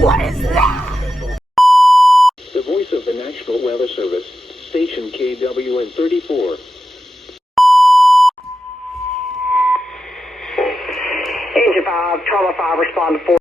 What is that? The voice of the National Weather Service, station KWN 34. Engine 5, Charlie 5, respond to 4.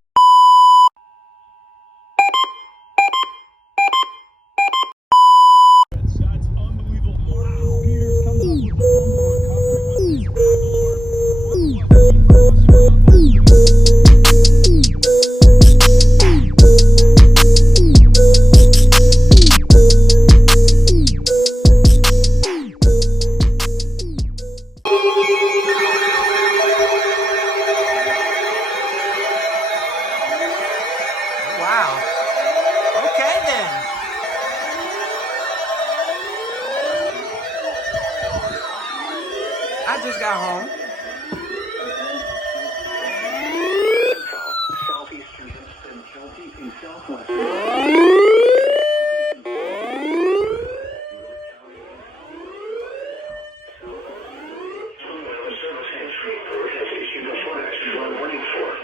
Wow. Okay then. I just got home. Southeastern Hempstead County and Southwest.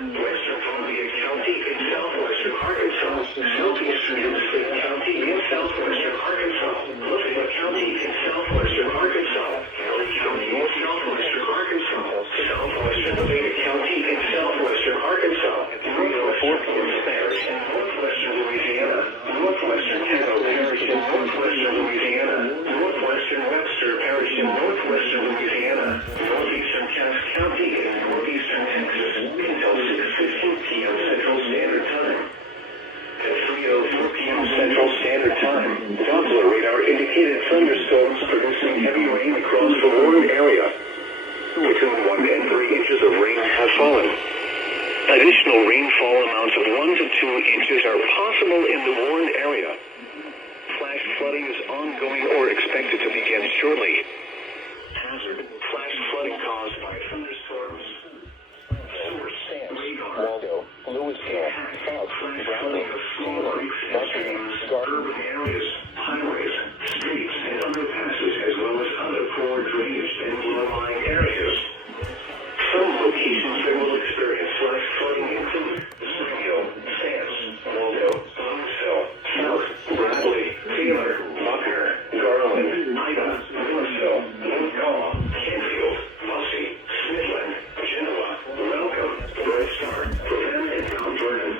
Western Columbia County in southwestern Arkansas, southeastern Hempstead County in southwestern Arkansas, Lafayette County in southwestern Arkansas, Valley County in southwestern Arkansas, southwestern Lafayette County in southwestern Arkansas, 304 p.m. Parish in northwestern Louisiana, northwestern Caddo Parish in northwestern Louisiana, northwestern Webster Parish in northwestern Louisiana, northeastern Cass County in northeastern Texas until 6:15 p.m. Central Standard Time. At 3:04 p.m. Central Standard Time, Doppler radar indicated thunderstorms producing heavy rain across the warned area. Between 1 and 3 inches of rain have fallen. Additional rainfall amounts of 1 to 2 inches are possible in the warned area. Flash flooding is ongoing or expected to begin shortly. Hazard: flash flooding caused by thunderstorms. Source: Waldo, Louisville, South, Browning, Taylor, Washington, urban areas, highways, streets, and underpasses, as well as other poor drainage and low-lying areas. Some locations that will experience flash flooding include Springhill, Sands, Waldo, Louisville, South, Bradley, Taylor, Buckner, Garland, Ida, Louisville, Woodcaw, Canfield, Bussy, Smithland, Genoa, Welcome, Red Star, Prevent and Mount Vernon.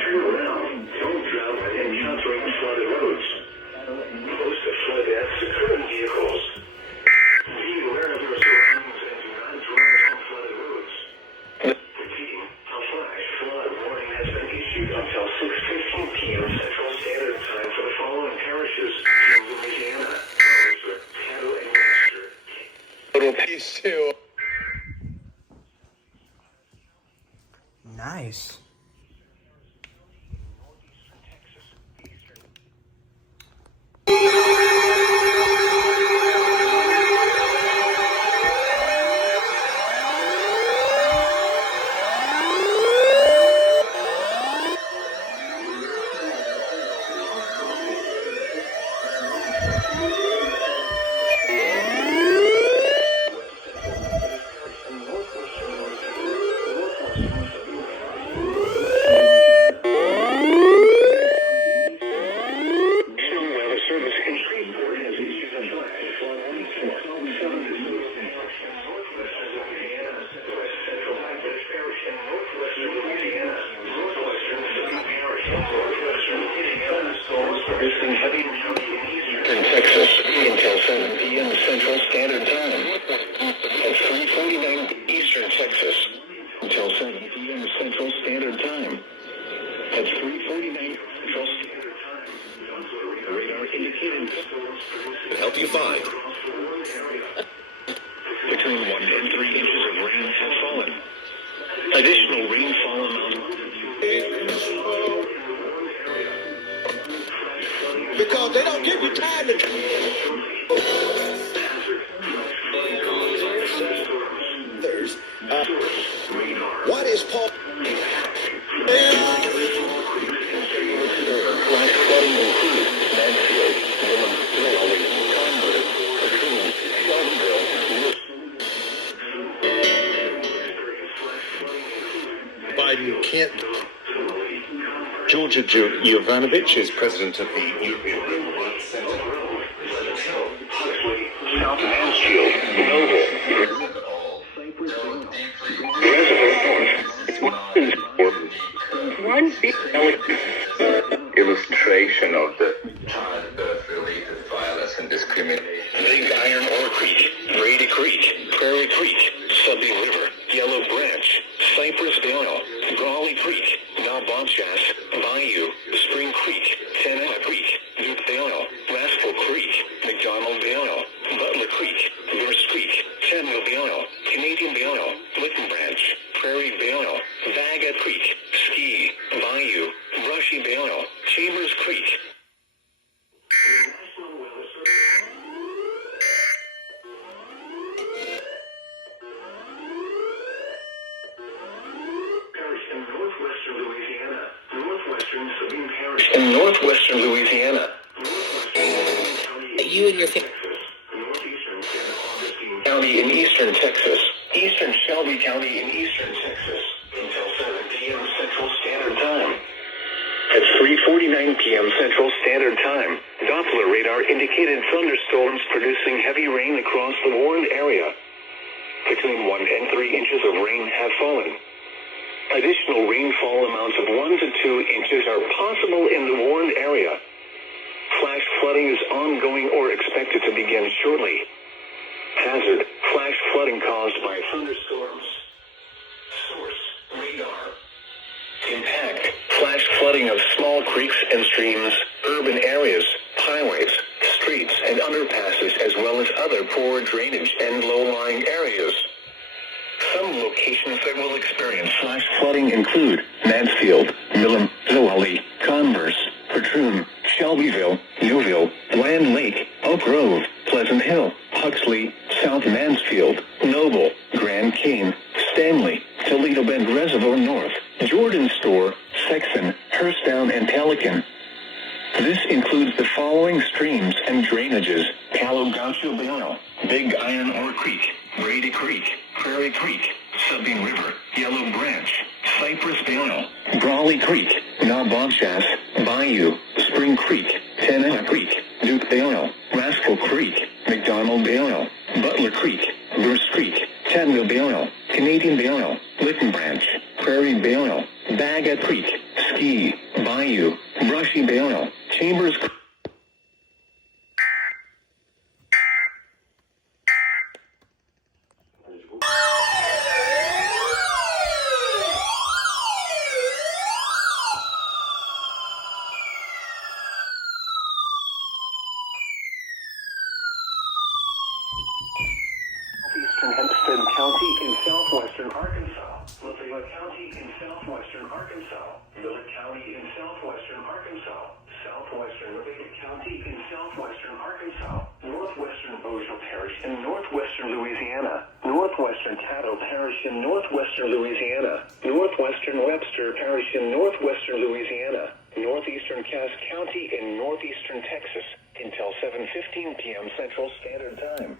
Turn around, don't drown when encountering flooded roads. Most of flood deaths occur in vehicles. Be aware of your surroundings and do not drive on flooded roads. Repeating, a flash flood warning has been issued until 6:15 p.m. Central Standard Time for the following parishes in Louisiana: Rosewood, Caddo, and Webster. Little piece too. Nice. Producing heavy in Texas until 7 p.m. Central Standard Time. At 3:49 Eastern Texas until 7 p.m. Central Standard Time. At 3:49 Central Standard Time. Radar indicated To help you find. between 1 and 3 inches of rain have fallen. Additional rainfall amount. Because they don't give you time to... What is Paul... Biden can't... Georgia Jovanovic is president of the European Road Works Center. South Mansfield, Noble, One big illustration of the childbirth-related violence and discrimination. Big Iron Ore Creek, Brady Creek, Prairie Creek, Subby River, Yellow Branch, Cypress Vale, Brawley Creek, Nabonchas, Bayou, Spring Creek, Tenaya Creek, Duke Vale, Rascal Creek, McDonald Vale, Butler Creek, Verse Creek, Samuel Vale, Canadian Vale, Lytton Branch, Prairie Vale, Vaga Creek, Ski, Bayou, Brushy Vale, Chambers Creek. In northwestern Louisiana. You and your family. Northeastern San Augustine County in eastern Texas. Eastern Shelby County in eastern Texas. Until 7 p.m. Central Standard Time. At 3:49 p.m. Central Standard Time, Doppler radar indicated thunderstorms producing heavy rain across the warned area. Between 1 and 3 inches of rain have fallen. Additional rainfall amounts of 1 to 2 inches are possible in the warned area. Flash flooding is ongoing or expected to begin shortly. Hazard: flash flooding caused by thunderstorms. Source: radar. Impact: flash flooding of small creeks and streams, urban areas, highways, streets, and underpasses, as well as other poor drainage and low-lying areas. Some locations that will experience flash flooding include Mansfield, Milam, Lowell, Converse, Patroon, Shelbyville, Newville, Land Lake, Oak Grove, Pleasant Hill, Huxley, South Mansfield, Noble, Grand Cane, Stanley, Toledo Bend Reservoir North, Jordan Store, Sexton, Hurstown, and Pelican. This includes the following streams and drainages: Palo Gaucho Vale, Big Iron Ore Creek, Brady Creek, Prairie Creek, Sabine River, Yellow Branch, Cypress Vale, Brawley Creek, Nabonchas, Bayou, Spring Creek, Tenaya Creek, Duke Vale, Rascal Creek, McDonald Vale, Butler Creek, Bruce Creek, Tadwell Vale, Canadian Vale, Lytton Branch, Prairie Vale, Baga Creek, Ski, Bayou, Brushy Vale, Chambers Creek. Eastern Hempstead County in southwestern Arkansas, Lafayette County in southwestern Arkansas, Millard County in southwestern Arkansas, southwestern Lafayette County in southwestern Arkansas, northwestern Bossier Parish in northwestern Louisiana, northwestern Caddo Parish in northwestern Louisiana, northwestern Webster Parish in northwestern Louisiana, northeastern Cass County in northeastern Texas until 7:15 p.m. Central Standard Time.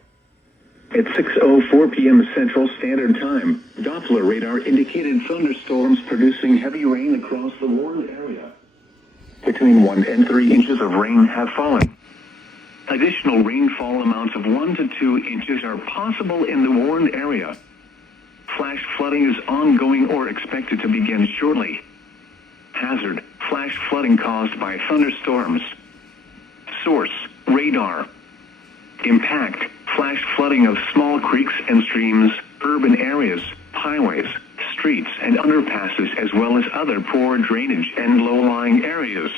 At 6:04 p.m. Central Standard Time, Doppler radar indicated thunderstorms producing heavy rain across the warned area. Between 1 and 3 inches of rain have fallen. Additional rainfall amounts of 1 to 2 inches are possible in the warned area. Flash flooding is ongoing or expected to begin shortly. Hazard: flash flooding caused by thunderstorms. Source: radar. Impact: flash flooding of small creeks and streams, urban areas, highways, streets, and underpasses, as well as other poor drainage and low-lying areas.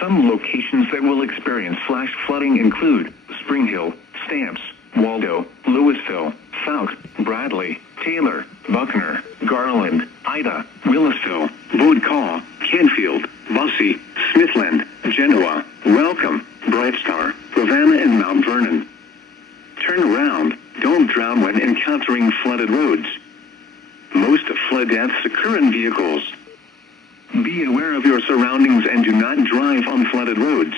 Some locations that will experience flash flooding include Spring Hill, Stamps, Waldo, Louisville, South, Bradley, Taylor, Buckner, Garland, Ida, Willisville, Boudcaw, Canfield, Bussey, Smithland, Genoa, Welcome, Bright Star, Ravenna, and Mount Vernon. Turn around. Don't drown when encountering flooded roads. Most of flood deaths occur in vehicles. Be aware of your surroundings and do not drive on flooded roads.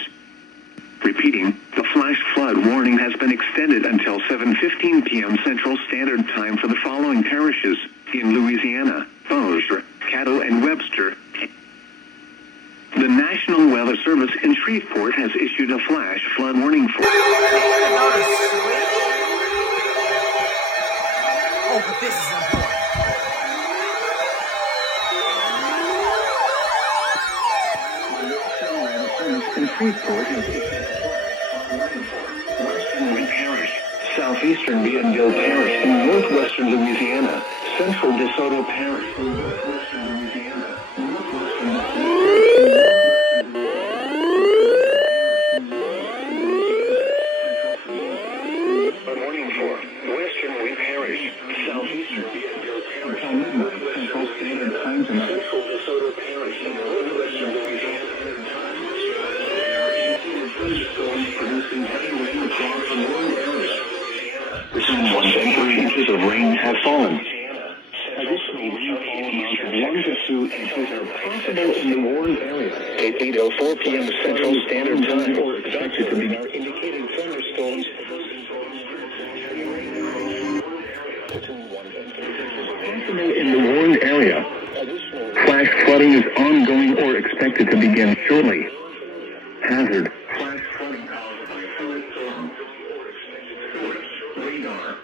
Repeating, the flash flood warning has been extended until 7:15 p.m. Central Standard Time for the following parishes in Louisiana: Bossier, Caddo, and Webster. The National Weather Service in Shreveport has issued a flash flood warning for... Go to sleep? Oh, but this is important. In Shreveport has issued Western Wayne Parish, Southeastern Bienville Parish in northwestern Louisiana, Central DeSoto Parish in northwestern Louisiana, warning for Western Wayne Parish, Southeastern Bienville Parish on midnight Central Standard Time tonight. Central DeSoto Parish in northwestern Louisiana. Thunderstorms producing heavy rain across the northern area. Between 1 and 3 inches of rain have fallen. Additional rainfall amounts of 1 to 2 inches are possible in the warned area. At 8:04 p.m. Central Standard Time, or expected to be indicating thunderstorms. Possible in the warned area. Flash flooding is ongoing or expected to begin shortly. Hazard. Flash flooding caused by thunderstorms. Radar.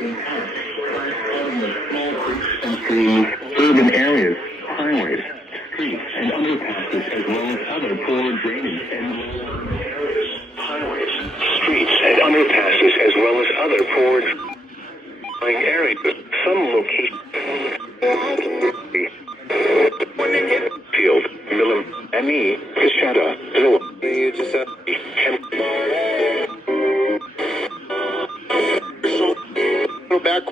Impact. Flash flooding of small creeks and streams, urban areas, highways, streets, and underpasses, as well as other poor drainage and areas. Highways, streets, and underpasses, as well as other poor areas. Some locations. Field, Millam, Ami, Kishada, Go back.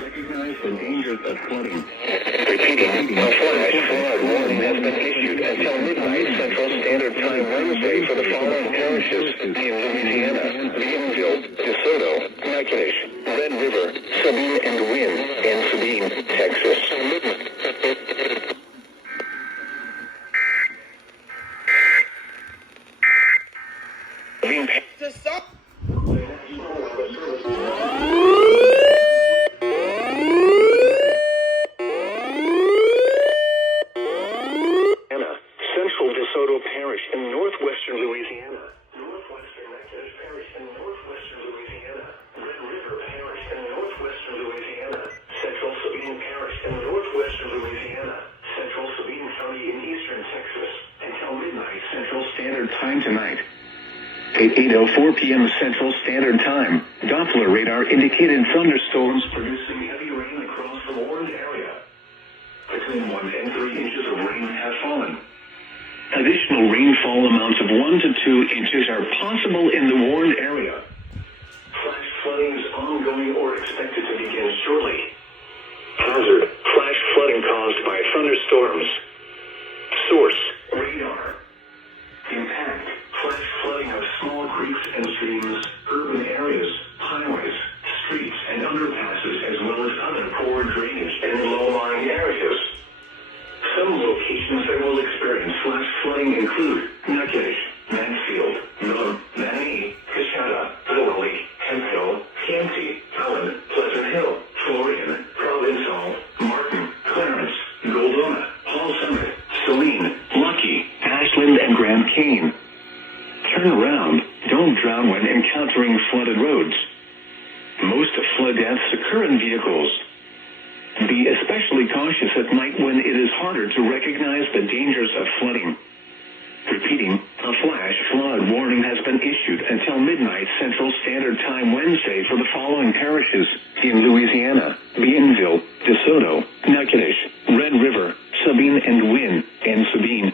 Recognize the dangers of flooding. Repeating, a flash flood warning has been issued until midnight Central Standard Time Wednesday for the following parishes in Louisiana: Bienville, DeSoto, Natchitoches, Red River, Sabine and Wynn, and Sabine, Texas. Central DeSoto Parish in northwestern Louisiana. Northwestern Natchitoches Parish in northwestern Louisiana. Red River Parish in northwestern Louisiana. Central Sabine Parish in northwestern Louisiana. Central Sabine County in eastern Texas. Until midnight Central Standard Time tonight. At 8:04 p.m. Central Standard Time, Doppler radar indicated thunderstorms producing heavy rain across the warned area. Between 1 and 3 inches of rain have fallen. Additional rainfall amounts of 1 to 2 inches are possible in the warned area. Flash flooding is ongoing or expected to begin shortly. Hazard, flash flooding caused by thunderstorms. Source, radar. Impact, flash flooding of small creeks and streams, urban areas, highways, streets, and underpasses, as well as other poor drainage and low-lying areas. Some locations that will experience flash flooding include Natchitoches, Mansfield, Millam, Manny, Kishada, Little Lake, Hemp Hill, Canty, Allen, Pleasant Hill, Florian, Provincetown, Martin, Clarence, Goldona, Hall Summit, Saline, Lucky, Ashland, and Grand Cane. Turn around. Don't drown when encountering flooded roads. Most flood deaths occur in vehicles. Be especially cautious at night when it is harder to recognize the dangers of flooding. Repeating, a flash flood warning has been issued until midnight Central Standard Time Wednesday for the following parishes in Louisiana: Bienville, DeSoto, Natchitoches, Red River, Sabine and Wynn, and Sabine.